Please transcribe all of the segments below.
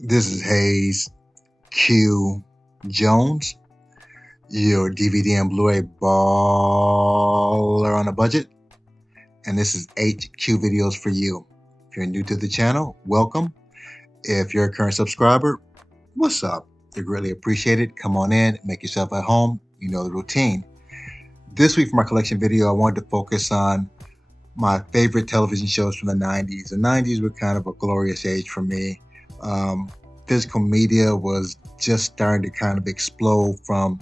This is Hayes Q Jones, your DVD and Blu-ray baller on a budget, and this is HQ Videos for you. If you're new to the channel, welcome. If you're a current subscriber, what's up? They're greatly appreciated. Come on in, make yourself at home. You know the routine. This week for my collection video, I wanted to focus on my favorite television shows from the 90s. The 90s were kind of a glorious age for me. Physical media was just starting to kind of explode, from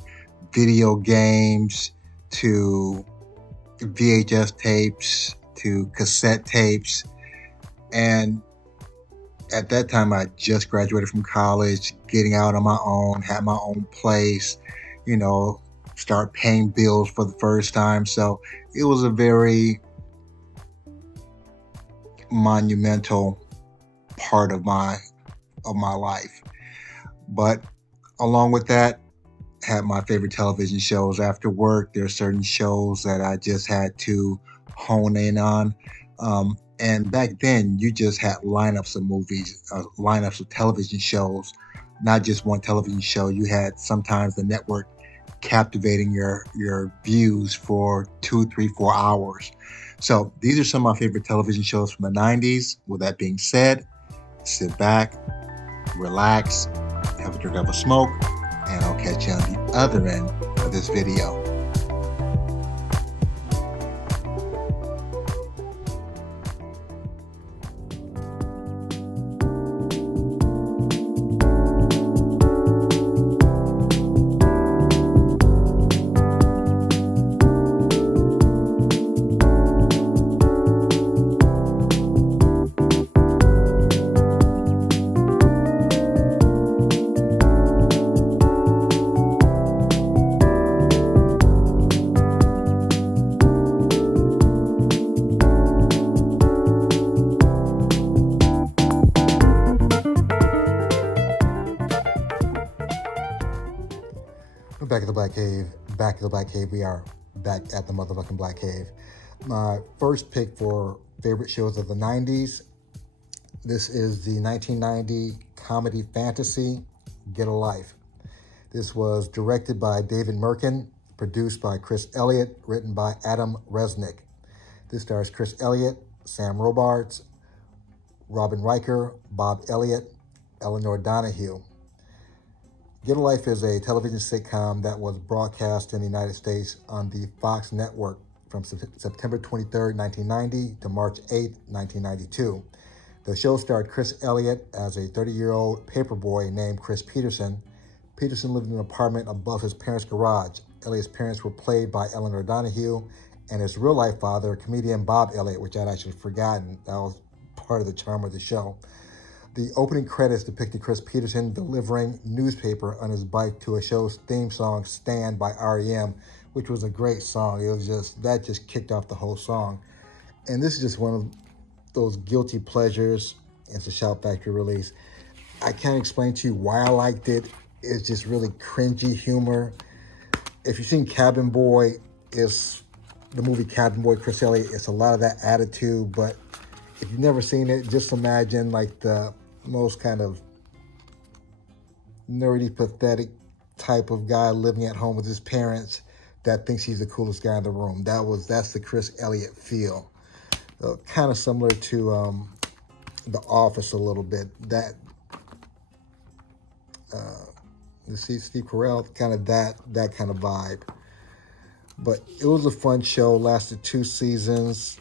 video games to VHS tapes to cassette tapes. And at that time, I just graduated from college, getting out on my own, had my own place, start paying bills for the first time. So it was a very monumental part of my life. But along with that, had my favorite television shows. After work, there are certain shows that I just had to hone in on. And back then, you just had lineups of movies, lineups of television shows, not just one television show. You had sometimes the network captivating your views for 2, 3, 4 hours. So these are some of my favorite television shows from the 90s. With that being said, sit back, relax, have a drink of a smoke, and I'll catch you on the other end of this video. We're back at the Black Cave. Back at the Black Cave. We are back at the motherfucking Black Cave. My first pick for favorite shows of the 90s. This is the 1990 comedy fantasy, Get a Life. This was directed by David Merkin, produced by Chris Elliott, written by Adam Resnick. This stars Chris Elliott, Sam Robards, Robin Riker, Bob Elliott, Eleanor Donahue. Get a Life is a television sitcom that was broadcast in the United States on the Fox network from September 23rd, 1990 to March 8th, 1992. The show starred Chris Elliott as a 30-year-old paperboy named Chris Peterson. Peterson lived in an apartment above his parents' garage. Elliott's parents were played by Eleanor Donahue, and his real-life father, comedian Bob Elliott, which I'd actually forgotten. That was part of the charm of the show. The opening credits depicted Chris Peterson delivering newspaper on his bike to a show's theme song, Stand by R.E.M., which was a great song. It was that just kicked off the whole song. And this is just one of those guilty pleasures. It's a Shout Factory release. I can't explain to you why I liked it. It's just really cringy humor. If you've seen Cabin Boy, it's the movie Cabin Boy, Chris Elliott. It's a lot of that attitude, but if you've never seen it, just imagine like the most kind of nerdy, pathetic type of guy living at home with his parents that thinks he's the coolest guy in the room. That's the Chris Elliott feel. Kind of similar to The Office a little bit. You see Steve Carell, kind of that kind of vibe. But it was a fun show. Lasted 2 seasons.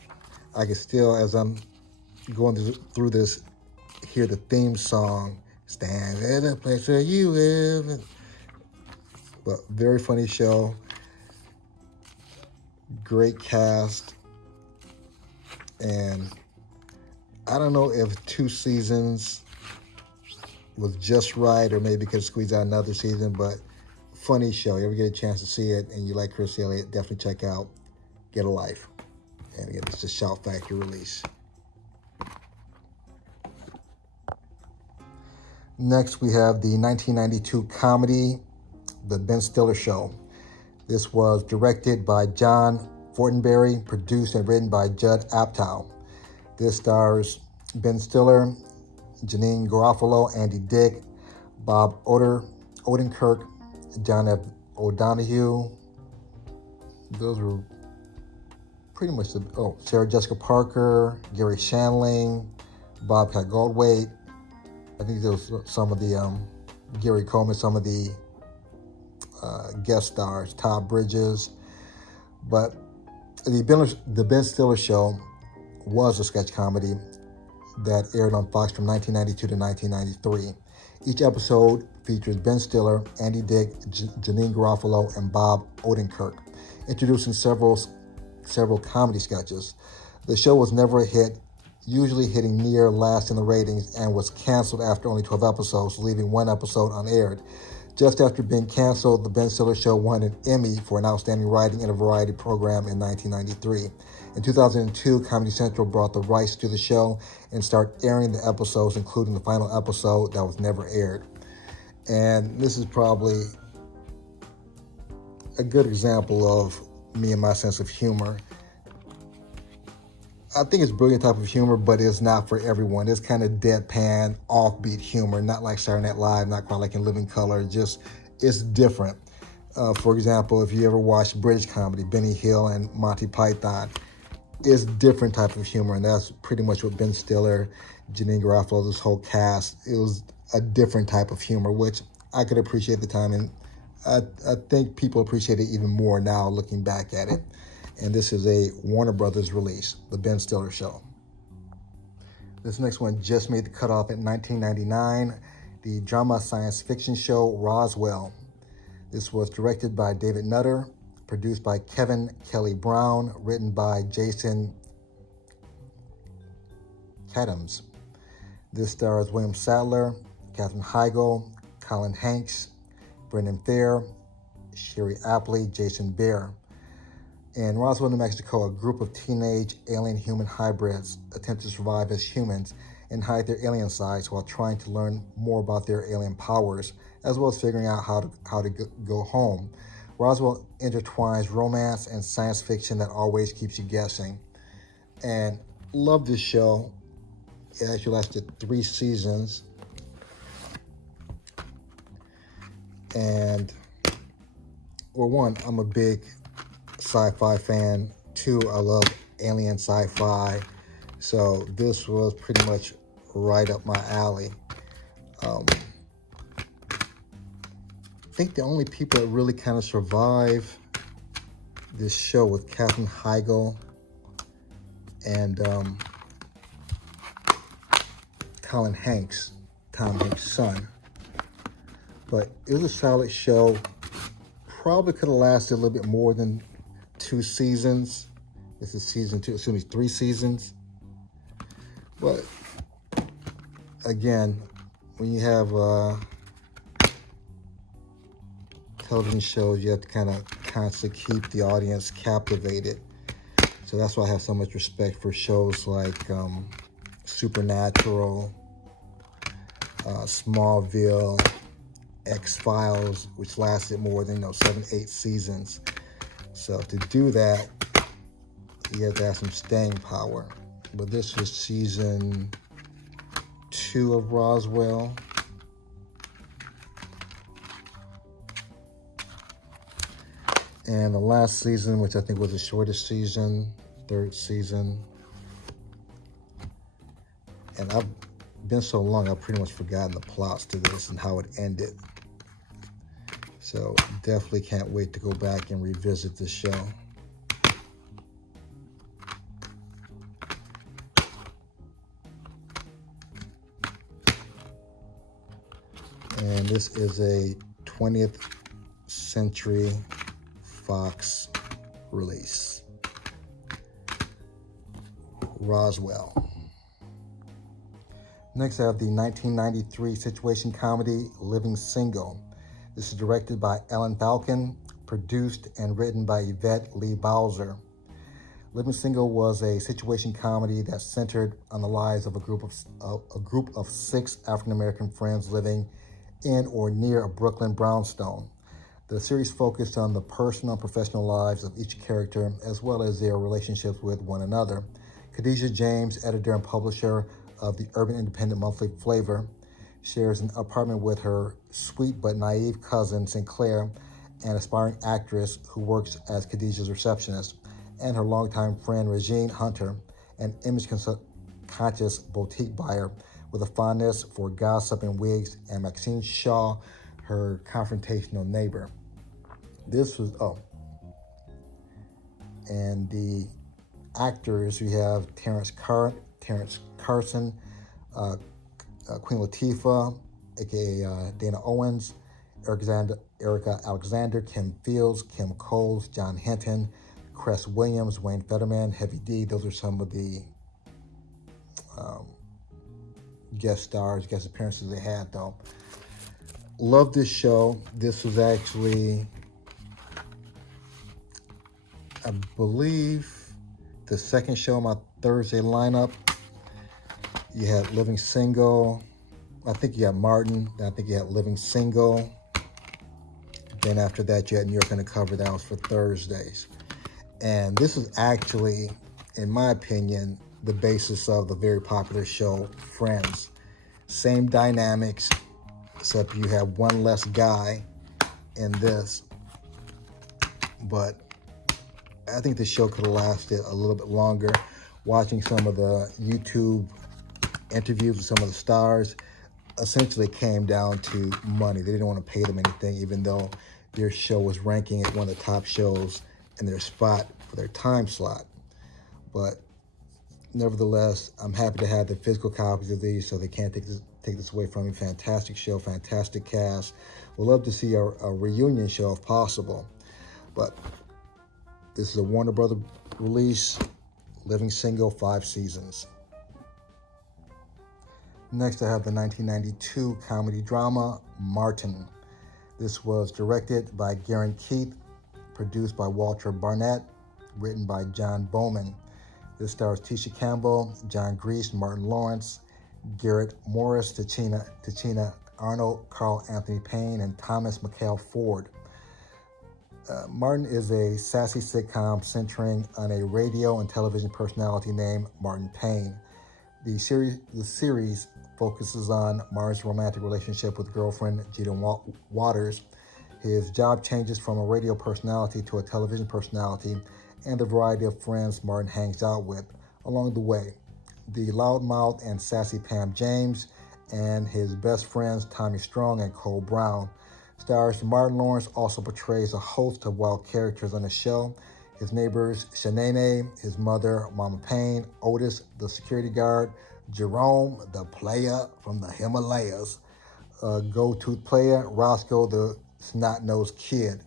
I can still, as I'm going through this, hear the theme song, Stand in the Place Where You Live. But very funny show. Great cast. And I don't know if 2 seasons was just right, or maybe could squeeze out another season, but funny show. You ever get a chance to see it and you like Chris Elliott, definitely check out Get a Life. And again, it's a Shout Factory release. Next, we have the 1992 comedy, The Ben Stiller Show. This was directed by John Fortenberry, produced and written by Judd Apatow. This stars Ben Stiller, Janine Garofalo, Andy Dick, Bob Odenkirk, John F. O'Donoghue. Those were pretty much Sarah Jessica Parker, Gary Shandling, Bobcat Goldthwait. I think those were some of the Gary Coleman, some of the guest stars, Todd Bridges. But the Ben Stiller Show was a sketch comedy that aired on Fox from 1992 to 1993. Each episode features Ben Stiller, Andy Dick, Janine Garofalo, and Bob Odenkirk, introducing several comedy sketches. The show was never a hit, usually hitting near last in the ratings, and was canceled after only 12 episodes, leaving one episode unaired. Just after being canceled, The Ben Stiller Show won an Emmy for an outstanding writing in a variety program in 1993. In 2002, Comedy Central brought the rights to the show and started airing the episodes, including the final episode that was never aired. And this is probably a good example of me and my sense of humor. I think it's a brilliant type of humor, but it's not for everyone. It's kind of deadpan, offbeat humor, not like Saturday Night Live, not quite like In Living Color. Just, it's different. For example, if you ever watched British comedy, Benny Hill and Monty Python, it's different type of humor, and that's pretty much what Ben Stiller, Janine Garofalo, this whole cast, it was a different type of humor, which I could appreciate at the time, and I think people appreciate it even more now looking back at it. And this is a Warner Brothers release, The Ben Stiller Show. This next one just made the cutoff in 1999, the drama science fiction show Roswell. This was directed by David Nutter, produced by Kevin Kelly Brown, written by Jason Katims. This stars William Sadler, Katherine Heigl, Colin Hanks, Brendan Thayer, Sherry Apley, Jason Behr. In Roswell, New Mexico, a group of teenage alien-human hybrids attempt to survive as humans and hide their alien sides while trying to learn more about their alien powers, as well as figuring out how to go home. Roswell intertwines romance and science fiction that always keeps you guessing. And love this show. It actually lasted 3 seasons. And, well, 1, I'm a big sci-fi fan. 2, I love alien sci-fi. So this was pretty much right up my alley. I think the only people that really kind of survive this show with Katherine Heigl and Colin Hanks, Tom Hanks' son. But it was a solid show. Probably could have lasted a little bit more than 2 seasons. This is season 2, excuse me, 3 seasons. But again, when you have television shows, you have to kind of constantly keep the audience captivated. So that's why I have so much respect for shows like Supernatural, Smallville, X-Files, which lasted more than 7-8 seasons. So to do that, you have to have some staying power. But this was season 2 of Roswell. And the last season, which I think was the shortest season, 3rd season. And I've been so long, I've pretty much forgotten the plots to this and how it ended. So definitely can't wait to go back and revisit the show. And this is a 20th Century Fox release. Roswell. Next, I have the 1993 situation comedy Living Single. This is directed by Ellen Falcon, produced and written by Yvette Lee Bowser. Living Single was a situation comedy that centered on the lives of a group of 6 African-American friends living in or near a Brooklyn brownstone. The series focused on the personal and professional lives of each character, as well as their relationships with one another. Khadijah James, editor and publisher of the urban independent monthly Flavor, shares an apartment with her sweet but naive cousin Sinclair, an aspiring actress who works as Khadijah's receptionist, and her longtime friend Regine Hunter, an image-conscious boutique buyer with a fondness for gossip and wigs, and Maxine Shaw, her confrontational neighbor. This was, and the actors, we have Terrence Carson, Queen Latifah, aka Dana Owens, Erica Alexander, Kim Fields, Kim Coles, John Hinton, Cress Williams, Wayne Fetterman, Heavy D. Those are some of the guest appearances they had, though. Love this show. This was actually, I believe, the second show in my Thursday lineup. You had Living Single. I think you had Martin. I think you had Living Single. Then after that, you had New York Undercover. That was for Thursdays. And this is actually, in my opinion, the basis of the very popular show Friends. Same dynamics, except you have one less guy in this. But I think the show could have lasted a little bit longer. Watching some of the YouTube interviews with some of the stars, essentially came down to money. They didn't want to pay them anything, even though their show was ranking as one of the top shows in their spot for their time slot. But nevertheless, I'm happy to have the physical copies of these, so they can't take this away from me. Fantastic show, fantastic cast. We'd love to see a reunion show if possible. But this is a Warner Brothers release, Living Single, 5 seasons. Next, I have the 1992 comedy drama, Martin. This was directed by Garen Keith, produced by Walter Barnett, written by John Bowman. This stars Tisha Campbell, John Grease, Martin Lawrence, Garrett Morris, Tachina Arnold, Carl Anthony Payne, and Thomas McHale Ford. Martin is a sassy sitcom centering on a radio and television personality named Martin Payne. The series focuses on Martin's romantic relationship with girlfriend Gina Waters, his job changes from a radio personality to a television personality, and the variety of friends Martin hangs out with along the way. The loudmouth and sassy Pam James, and his best friends Tommy Strong and Cole Brown. Stars Martin Lawrence also portrays a host of wild characters on the show. His neighbors, Shanae, his mother, Mama Payne, Otis, the security guard, Jerome, the player from the Himalayas, go-to player, Roscoe, the snot-nosed kid.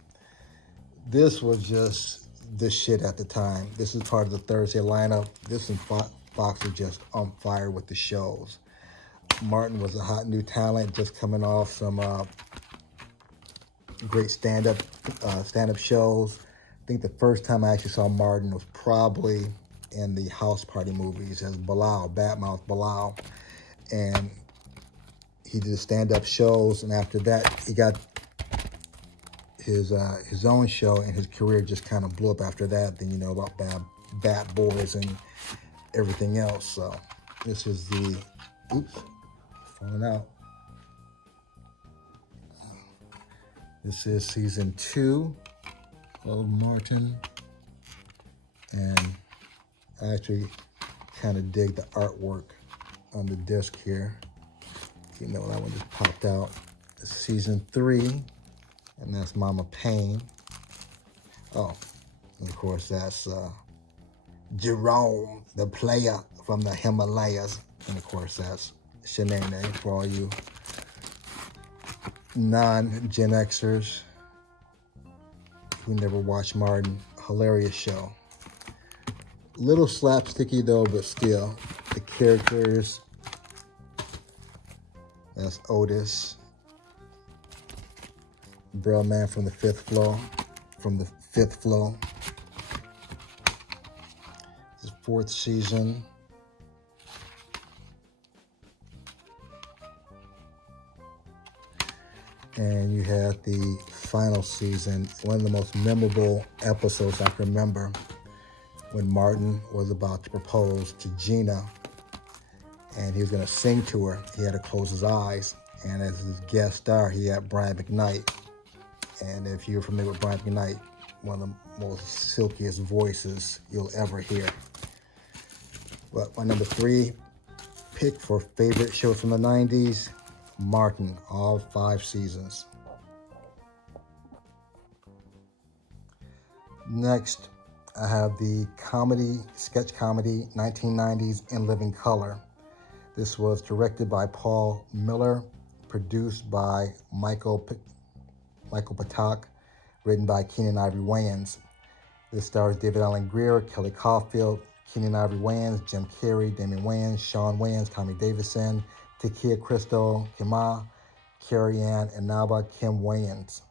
This was just the shit at the time. This is part of the Thursday lineup. This and Fox are just on fire with the shows. Martin was a hot new talent, just coming off some great stand-up shows. I think the first time I actually saw Martin was probably in the House Party movies as Bilal, Badmouth Bilal. And he did stand-up shows, and after that, he got his own show, and his career just kind of blew up after that. Then you know about Bad Boys and everything else. So this is the, falling out. This is season 2 of Martin, and I actually kind of dig the artwork on the disc here. You know, that one just popped out. It's season 3, and that's Mama Payne. Oh, and of course that's Jerome, the player from the Himalayas, and of course that's Shanae for all you non-Gen Xers who never watched Martin. Hilarious show. Little slapsticky though, but still. The characters, that's Otis, Bro Man from the fifth floor. This is 4th season. And you had the final season, one of the most memorable episodes I can remember, when Martin was about to propose to Gina. and he was going to sing to her. He had to close his eyes, and as his guest star, he had Brian McKnight. And if you're familiar with Brian McKnight, one of the most silkiest voices you'll ever hear. But my number 3 pick for favorite show from the 90s, Martin, all 5 seasons. Next, I have the sketch comedy 1990s In Living Color. This was directed by Paul Miller, produced by Michael Patak, written by Keenen Ivory Wayans. This stars David Alan Grier, Kelly Caulfield, Keenen Ivory Wayans, Jim Carrey, Damon Wayans, Shawn Wayans, Tommy Davidson, Takia Crystal, Kima, Carrie Ann, and Naba Kim Wayans.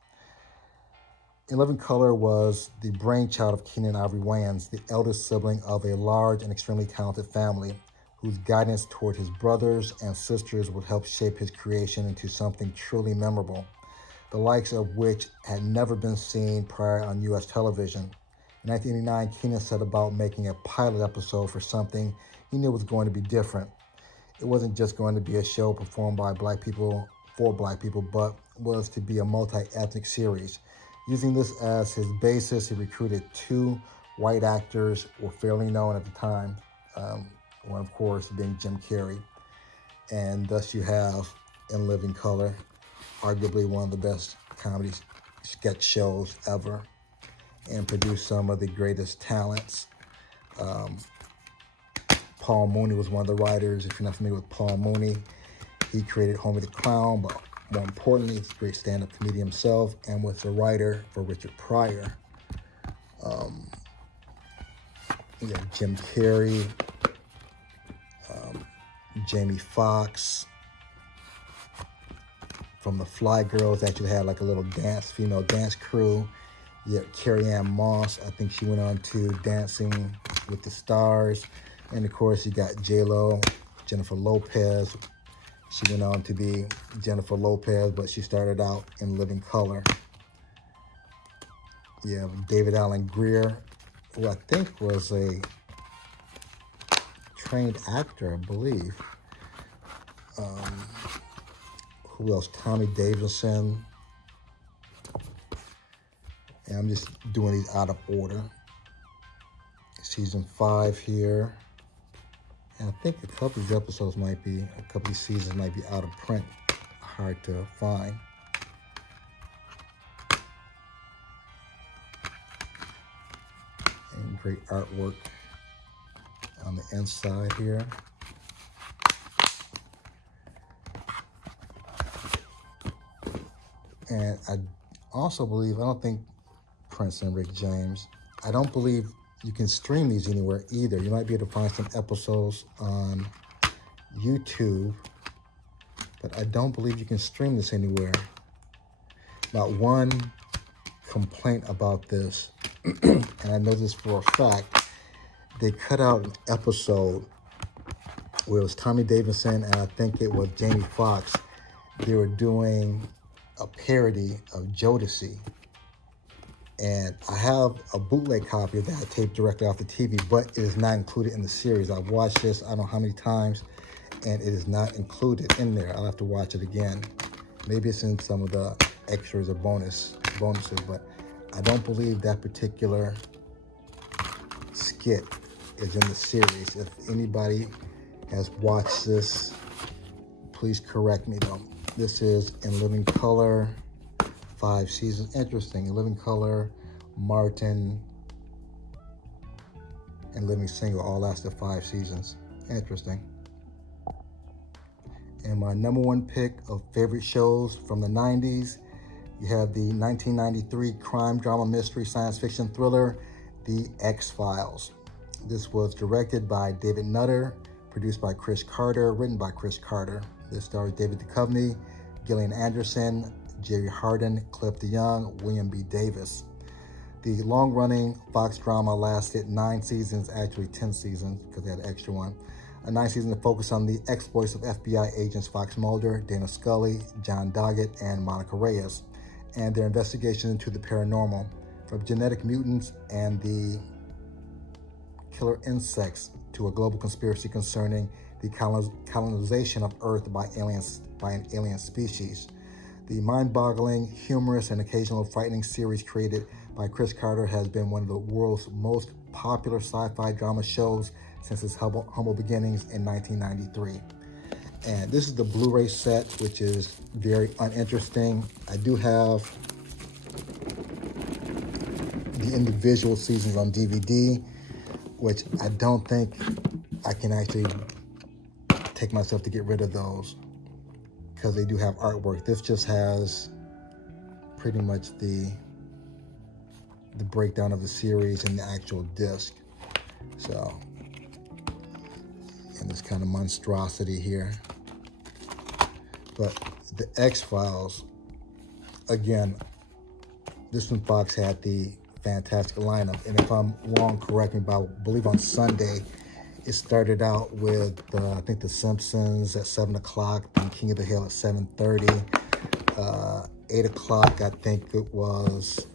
In Living Color was the brainchild of Keenen Ivory Wayans, the eldest sibling of a large and extremely talented family, whose guidance toward his brothers and sisters would help shape his creation into something truly memorable, the likes of which had never been seen prior on U.S. television. In 1989, Keenen set about making a pilot episode for something he knew was going to be different. It wasn't just going to be a show performed by Black people for Black people, but was to be a multi-ethnic series. Using this as his basis, he recruited 2 white actors who were fairly known at the time, one of course being Jim Carrey. And thus you have In Living Color, arguably one of the best comedy sketch shows ever, and produced some of the greatest talents. Paul Mooney was one of the writers. If you're not familiar with Paul Mooney, he created Homie the Clown, but more importantly, he's a great stand-up comedian himself, and was the writer for Richard Pryor. Jim Carrey, Jamie Foxx. From the Fly Girls, actually had like a little female dance crew. You have Carrie Ann Moss. I think she went on to Dancing with the Stars. And of course, you got J-Lo, Jennifer Lopez. She went on to be Jennifer Lopez, but she started out in Living Color. You have David Alan Grier, who I think was a trained actor, I believe. Who else? Tommy Davidson. And I'm just doing these out of order. Season 5 here. And I think a couple of these episodes might be, a couple of these seasons might be out of print. Hard to find. And great artwork on the inside here. And I also believe, I don't think Prince and Rick James, I don't believe you can stream these anywhere either. You might be able to find some episodes on YouTube, but I don't believe you can stream this anywhere. Not one complaint about this, and I know this for a fact, they cut out an episode where it was Tommy Davidson and I think it was Jamie Foxx. They were doing a parody of Jodeci, and I have a bootleg copy of that I taped directly off the TV, but it is not included in the series. I've watched this I don't know how many times, and it is not included in there. I'll have to watch it again. Maybe it's in some of the extras or bonuses, but I don't believe that particular skit is in the series. If anybody has watched this, please correct me though. This is In Living Color, 5 seasons. Interesting. In Living Color, Martin, and Living Single all lasted 5 seasons. Interesting. And my number 1 pick of favorite shows from the 90s, you have the 1993 crime drama mystery science fiction thriller, The X-Files. This was directed by David Nutter, produced by Chris Carter, written by Chris Carter. This stars David Duchovny, Gillian Anderson, Jerry Hardin, Cliff DeYoung, William B. Davis. The long-running Fox drama lasted 9 seasons, actually 10 seasons, because they had an extra one. A 9 season to focus on the exploits of FBI agents Fox Mulder, Dana Scully, John Doggett, and Monica Reyes, and their investigation into the paranormal, from genetic mutants and the killer insects to a global conspiracy concerning the colonization of Earth by an alien species. The mind-boggling, humorous, and occasional frightening series created by Chris Carter has been one of the world's most popular sci-fi drama shows since its humble beginnings in 1993. And this is the Blu-ray set, which is very uninteresting. I do have the individual seasons on DVD, which I don't think I can actually take myself to get rid of those because they do have artwork. This just has pretty much the breakdown of the series and the actual disc. So, and this kind of monstrosity here. But the X-Files, again, this one Fox had the fantastic lineup. And if I'm wrong, correct me, but I believe on Sunday, it started out with, I think, The Simpsons at 7 o'clock, then King of the Hill at 7:30. 8 o'clock, I think it was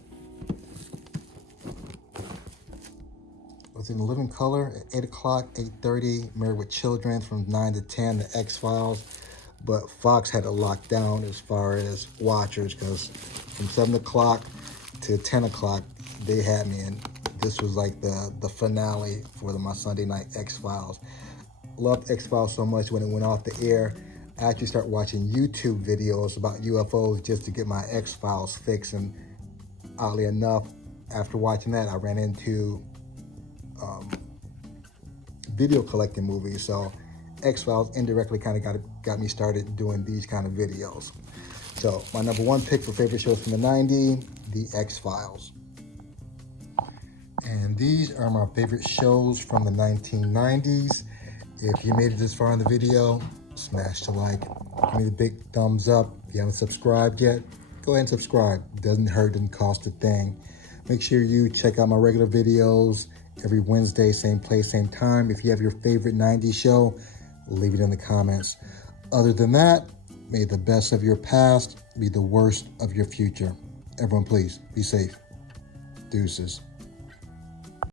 in Living Color at 8 o'clock, 8:30, Married with Children from 9 to 10, The X-Files. But Fox had it locked down as far as watchers, because from 7 o'clock to 10 o'clock, they had me, and this was like the finale for my Sunday night X-Files. Loved X-Files so much when it went off the air, I actually started watching YouTube videos about UFOs just to get my X-Files fix. And oddly enough, after watching that, I ran into video collecting movies. So X-Files indirectly kind of got me started doing these kind of videos. So my number one pick for favorite shows from the 90s, the X-Files. And these are my favorite shows from the 1990s. If you made it this far in the video, smash the like, give me the big thumbs up. If you haven't subscribed yet, go ahead and subscribe. Doesn't hurt, doesn't cost a thing. Make sure you check out my regular videos every Wednesday, same place, same time. If you have your favorite 90s show, leave it in the comments. Other than that, may the best of your past be the worst of your future. Everyone, please be safe. Deuces.